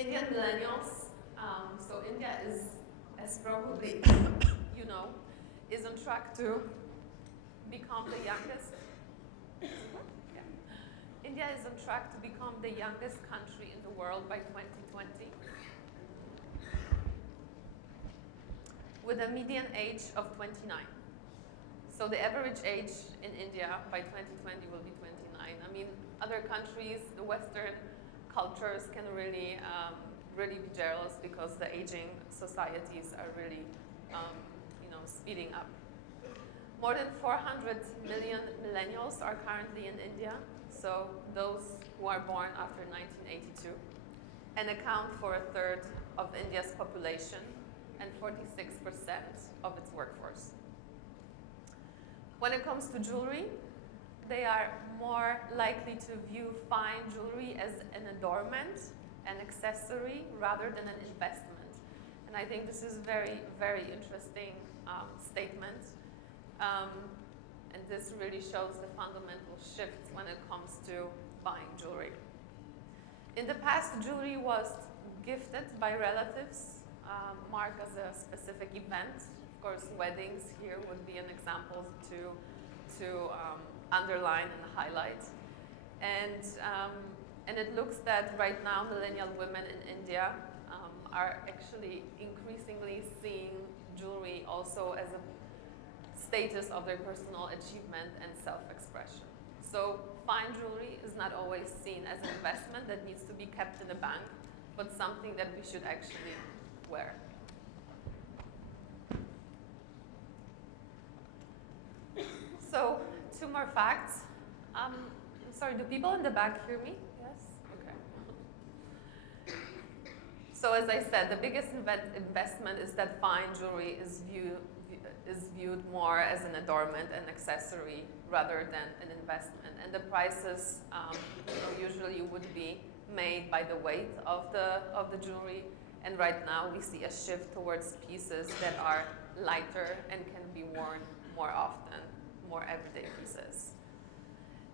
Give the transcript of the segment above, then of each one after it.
Indian millennials. So India is, as probably you know, is on track to become the youngest. Yeah. India is on track to become the youngest country in the world by 2020, with a median age of 29. So the average age in India by 2020 will be 29. I mean, other countries, the Western cultures can really, really be jealous because the aging societies are really, speeding up. More than 400 million millennials are currently in India, so those who are born after 1982, and account for a third of India's population and 46% of its workforce. When it comes to jewelry, they are more likely to view fine jewelry as an adornment, an accessory, rather than an investment. And I think this is very, very interesting statement. And this really shows the fundamental shifts when it comes to buying jewelry. In the past, jewelry was gifted by relatives, marked as a specific event. Of course, weddings here would be an example to underline and highlight. And it looks that right now millennial women in India are actually increasingly seeing jewelry also as a status of their personal achievement and self-expression. So fine jewelry is not always seen as an investment that needs to be kept in a bank, but something that we should actually wear. So 2 more facts. I'm sorry, do people in the back hear me? Yes? Okay. So as I said, the biggest investment is that fine jewelry is viewed more as an adornment and accessory rather than an investment. And the prices usually would be made by the weight of the jewelry. And right now we see a shift towards pieces that are lighter and can be worn more often, more everyday pieces.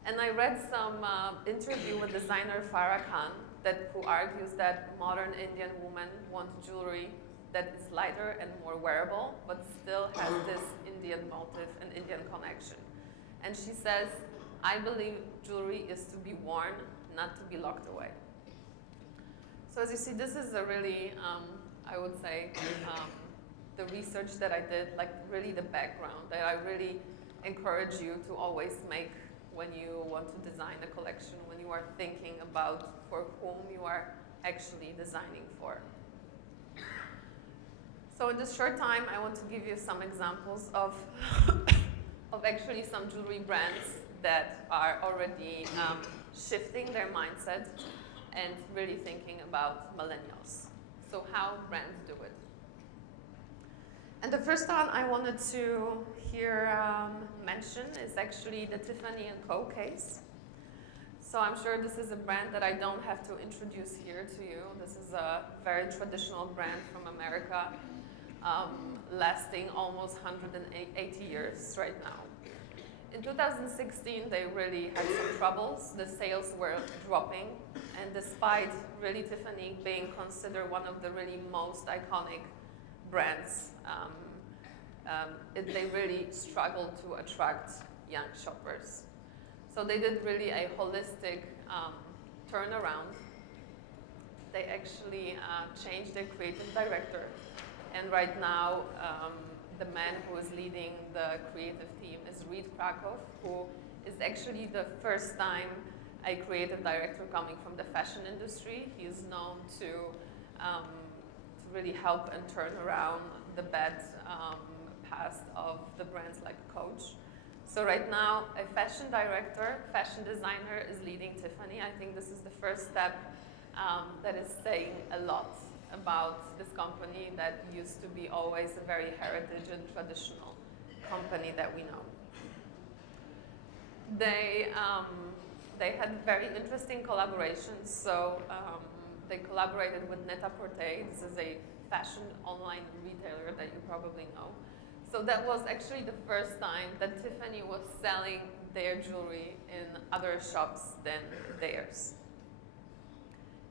And I read some interview with designer Farah Khan who argues that modern Indian women want jewelry that is lighter and more wearable, but still has this Indian motif and Indian connection. And she says, I believe jewelry is to be worn, not to be locked away. So as you see, this is a really, I would say, the research that I did, like really the background that I really encourage you to always make when you want to design a collection, when you are thinking about for whom you are actually designing for. So in this short time, I want to give you some examples of actually some jewelry brands that are already shifting their mindset and really thinking about millennials. So how brands do it. And the first one I wanted to here mention is actually the Tiffany & Co. case. So I'm sure this is a brand that I don't have to introduce here to you. This is a very traditional brand from America, lasting almost 180 years right now. In 2016, they really had some troubles. The sales were dropping. And despite really Tiffany being considered one of the really most iconic brands, they really struggled to attract young shoppers. So they did really a holistic turnaround. They actually changed their creative director. And right now, the man who is leading the creative team is Reed Krakow, who is actually the first time a creative director coming from the fashion industry. He is known to really help and turn around the bad past of the brands like Coach. So right now, a fashion director, fashion designer is leading Tiffany. I think this is the first step that is saying a lot about this company that used to be always a very heritage and traditional company that we know. They had very interesting collaborations. So they collaborated with Net-a-Porter. This is a fashion online retailer that you probably know. So that was actually the first time that Tiffany was selling their jewelry in other shops than theirs.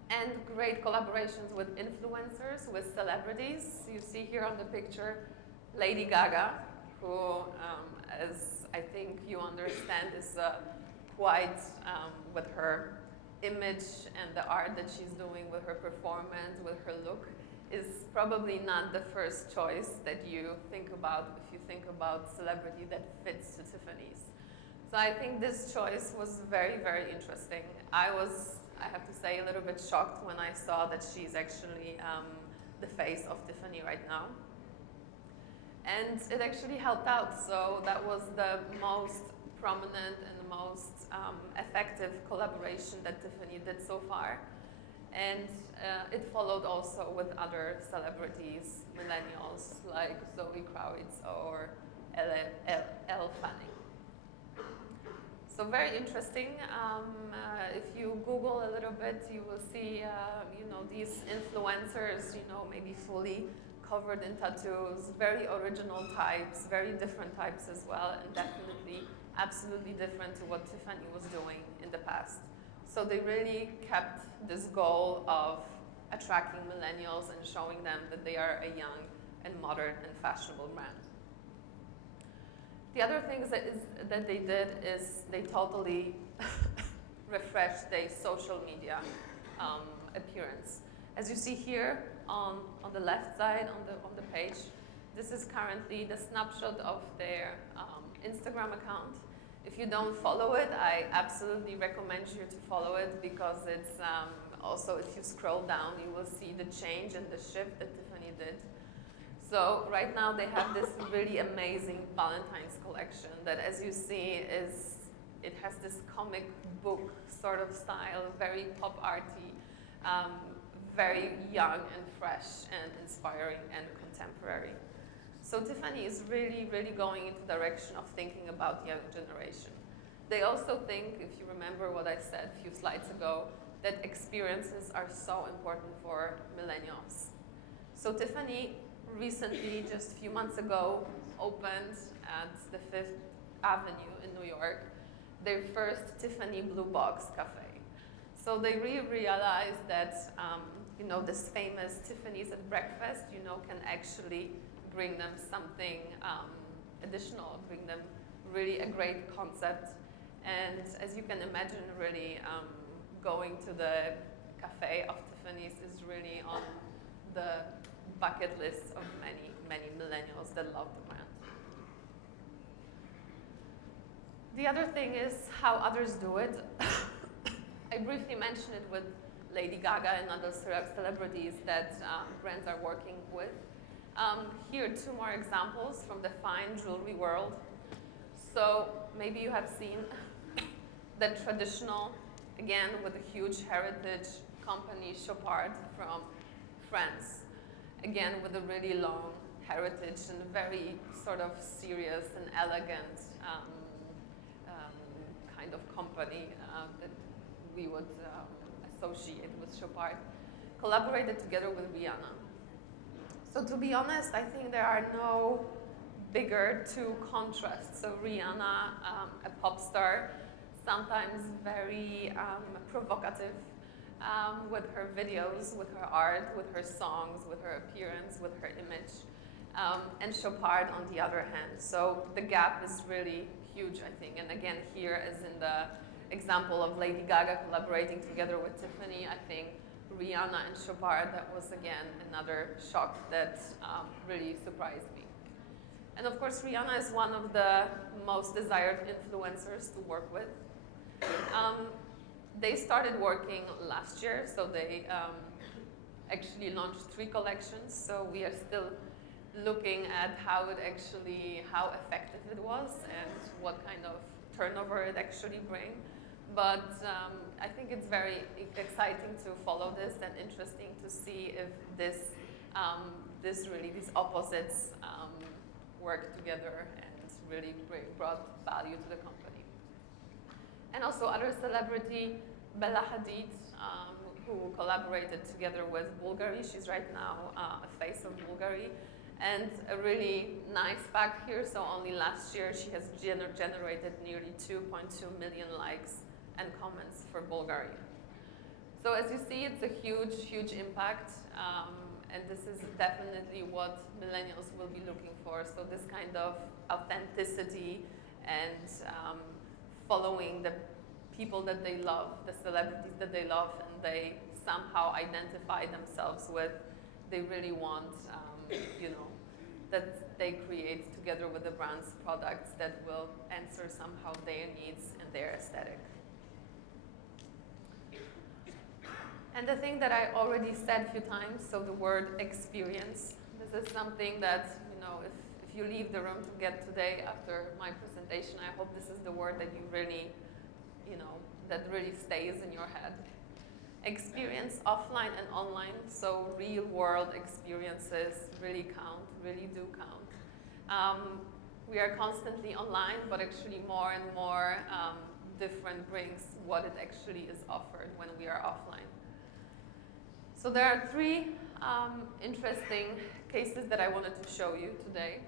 and great collaborations with influencers, with celebrities. You see here on the picture Lady Gaga, who, as I think you understand, is quite, with her image and the art that she's doing, with her performance, with her look, is probably not the first choice that you think about if you think about celebrity that fits to Tiffany's. So I think this choice was very, very interesting. I have to say, a little bit shocked when I saw that she's actually the face of Tiffany right now. And it actually helped out, so that was the most prominent and the most effective collaboration that Tiffany did so far. And it followed also with other celebrities, millennials, like Zoe Kravitz or Elle Fanning. So very interesting. If you Google a little bit, you will see, these influencers, maybe fully covered in tattoos, very original types, very different types as well, and definitely absolutely different to what Tiffany was doing in the past. So they really kept this goal of attracting millennials and showing them that they are a young and modern and fashionable brand. The other things that they did is they totally refreshed their social media appearance. As you see here on the left side on the page, this is currently the snapshot of their Instagram account. If you don't follow it, I absolutely recommend you to follow it, because it's also, if you scroll down, you will see the change and the shift that Tiffany did. So right now they have this really amazing Valentine's collection that, as you see, it has this comic book sort of style, very pop arty, very young and fresh and inspiring and contemporary. So Tiffany is really, really going into the direction of thinking about the young generation. They also think, if you remember what I said a few slides ago, that experiences are so important for millennials. So Tiffany recently, just a few months ago, opened at the 5th Avenue in New York, their first Tiffany Blue Box Cafe. So they really realized that, this famous Tiffany's at breakfast, can actually bring them something additional, bring them really a great concept. And as you can imagine, really going to the cafe of Tiffany's is really on the bucket list of many, many millennials that love the brand. The other thing is how others do it. I briefly mentioned it with Lady Gaga and other celebrities that brands are working with. Here are two more examples from the fine jewelry world. So maybe you have seen the traditional, again with a huge heritage company, Chopard from France. Again with a really long heritage and a very sort of serious and elegant kind of company that we would associate with Chopard, collaborated together with Rihanna. So to be honest, I think there are no bigger two contrasts. So Rihanna, a pop star, sometimes very provocative with her videos, with her art, with her songs, with her appearance, with her image, and Chopard on the other hand. So the gap is really huge, I think. And again, here, as in the example of Lady Gaga collaborating together with Tiffany, I think Rihanna and Chopard, that was again another shock that really surprised me. And of course, Rihanna is one of the most desired influencers to work with. They started working last year, so they actually launched 3 collections. So we are still looking at how effective it was and what kind of turnover it actually brings. But I think it's very exciting to follow this and interesting to see if these opposites work together and really brought value to the company. And also other celebrity, Bella Hadid, who collaborated together with Bulgari. She's right now a face of Bulgari. And a really nice fact here, so only last year she has generated nearly 2.2 million likes and comments for Bulgari. So as you see, it's a huge, huge impact. And this is definitely what millennials will be looking for. So this kind of authenticity and following the people that they love, the celebrities that they love, and they somehow identify themselves with. They really want, you know, that they create together with the brand's products that will answer somehow their needs and their aesthetic. And the thing that I already said a few times, so the word experience. This is something that, you know, if you leave the room to get today after my presentation, I hope this is the word that you really, you know, that really stays in your head. Experience, offline and online, so real world experiences really count, really do count. We are constantly online, but actually more and more different brings what it actually is offered when we are offline. So there are three interesting cases that I wanted to show you today.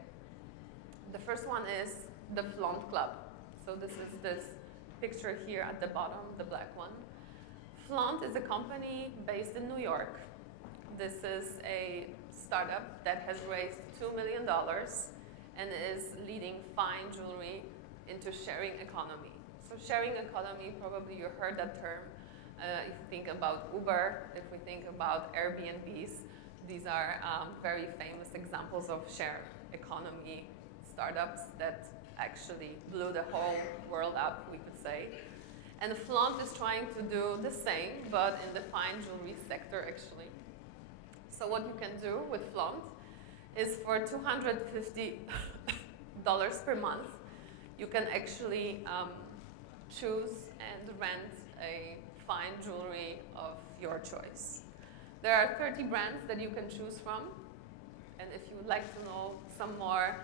The first one is the Flaunt Club. So this is this picture here at the bottom, the black one. Flaunt is a company based in New York. This is a startup that has raised $2 million and is leading fine jewelry into sharing economy. So sharing economy, probably you heard that term. If you think about Uber, if we think about Airbnbs, these are very famous examples of share economy startups that actually blew the whole world up, we could say. And Flaunt is trying to do the same, but in the fine jewelry sector, actually. So what you can do with Flaunt is for $250 per month, you can actually choose and rent a fine jewelry of your choice. There are 30 brands that you can choose from. And if you would like to know some more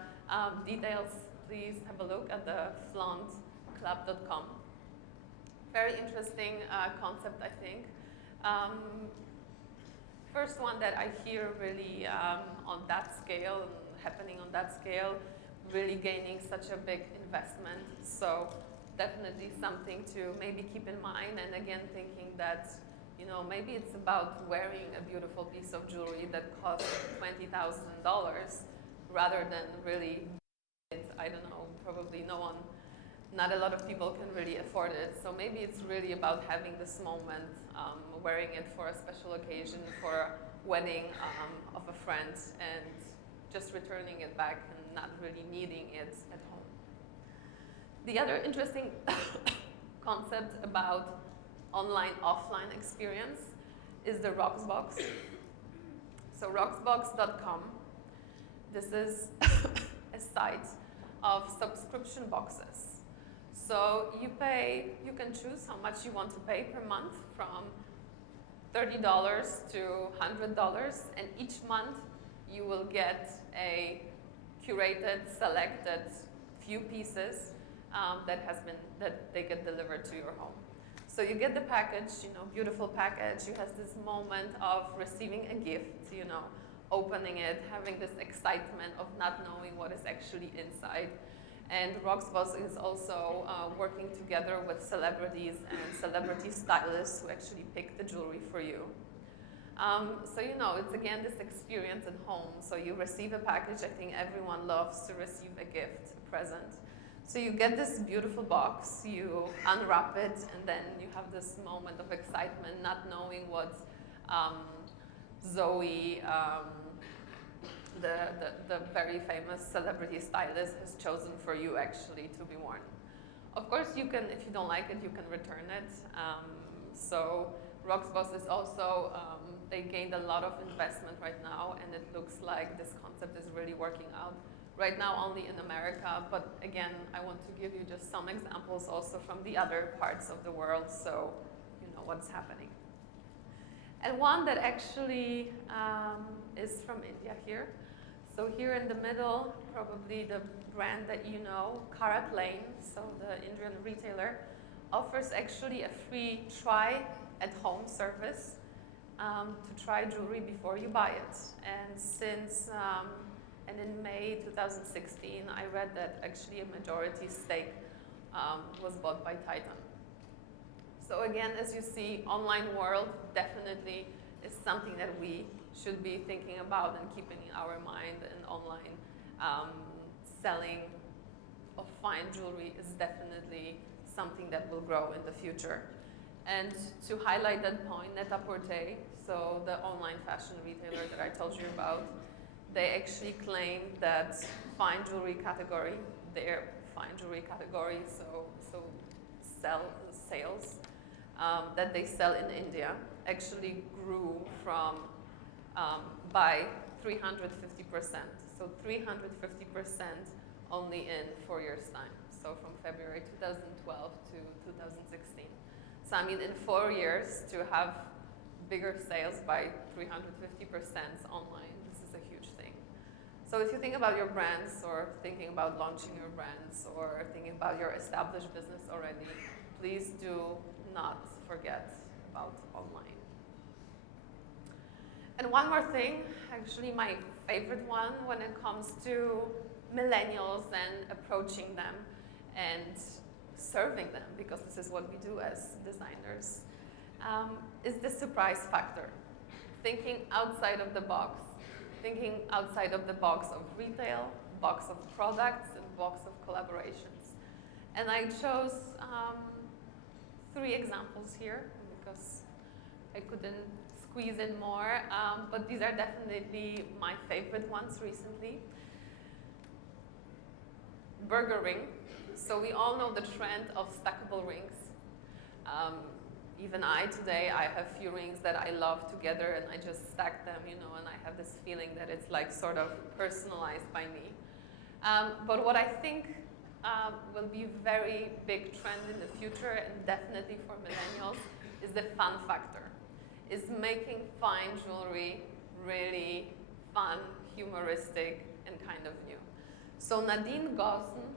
details, please have a look at the flauntclub.com. Very interesting concept, I think. First one that I hear really on that scale, and happening on that scale, really gaining such a big investment. So definitely something to maybe keep in mind. And again, thinking that, you know, maybe it's about wearing a beautiful piece of jewelry that costs $20,000 rather than really, I don't know, probably not a lot of people can really afford it. So maybe it's really about having this moment, wearing it for a special occasion, for a wedding of a friend, and just returning it back and not really needing it at home. The other interesting concept about online-offline experience is the Roxbox. So Roxbox.com, this is a site of subscription boxes. So you can choose how much you want to pay per month, from $30 to $100, and each month you will get a curated, selected few pieces that they get delivered to your home. So you get the package, you know, beautiful package. You have this moment of receiving a gift, you know, opening it, having this excitement of not knowing what is actually inside. And Roxbox is also working together with celebrities and celebrity stylists who actually pick the jewelry for you. So, you know, it's again this experience at home. So you receive a package. I think everyone loves to receive a gift, a present. So you get this beautiful box, you unwrap it, and then you have this moment of excitement, not knowing what Zoe, the very famous celebrity stylist, has chosen for you actually to be worn. Of course, you can, if you don't like it, you can return it. So Roxbox is also, they gained a lot of investment right now, and it looks like this concept is really working out. Right now only in America, but again, I want to give you just some examples also from the other parts of the world, so you know what's happening. And one that actually is from India here. So here in the middle, probably the brand that you know, Karat Lane, so the Indian retailer, offers actually a free try-at-home service to try jewelry before you buy it. And since and in May 2016, I read that actually a majority stake was bought by Titan. So again, as you see, online world definitely is something that we should be thinking about and keeping in our mind, and online selling of fine jewelry is definitely something that will grow in the future. And to highlight that point, Net-a-Porter, so the online fashion retailer that I told you about, they actually claim that fine jewelry category, their fine jewelry category, so sales that they sell in India actually grew from by 350%. So 350% only in 4 years' time. So from February 2012 to 2016. So I mean, in 4 years to have bigger sales by 350% online, this is a huge thing. So if you think about your brands, or thinking about launching your brands, or thinking about your established business already, please do not forget about online. And one more thing, actually my favorite one when it comes to millennials and approaching them and serving them, because this is what we do as designers, is the surprise factor. Thinking outside of the box. Thinking outside of the box of retail, box of products, and box of collaborations. And I chose 3 examples here because I couldn't squeeze in more, but these are definitely my favorite ones recently. Burger ring. So we all know the trend of stackable rings. Even I today, I have few rings that I love together, and I just stack them, you know, and I have this feeling that it's like sort of personalized by me. But what I think will be a very big trend in the future, and definitely for millennials, is the fun factor. Is making fine jewelry really fun, humoristic, and kind of new. So Nadine Gausen,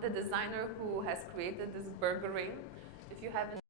the designer who has created this burger ring, if you haven't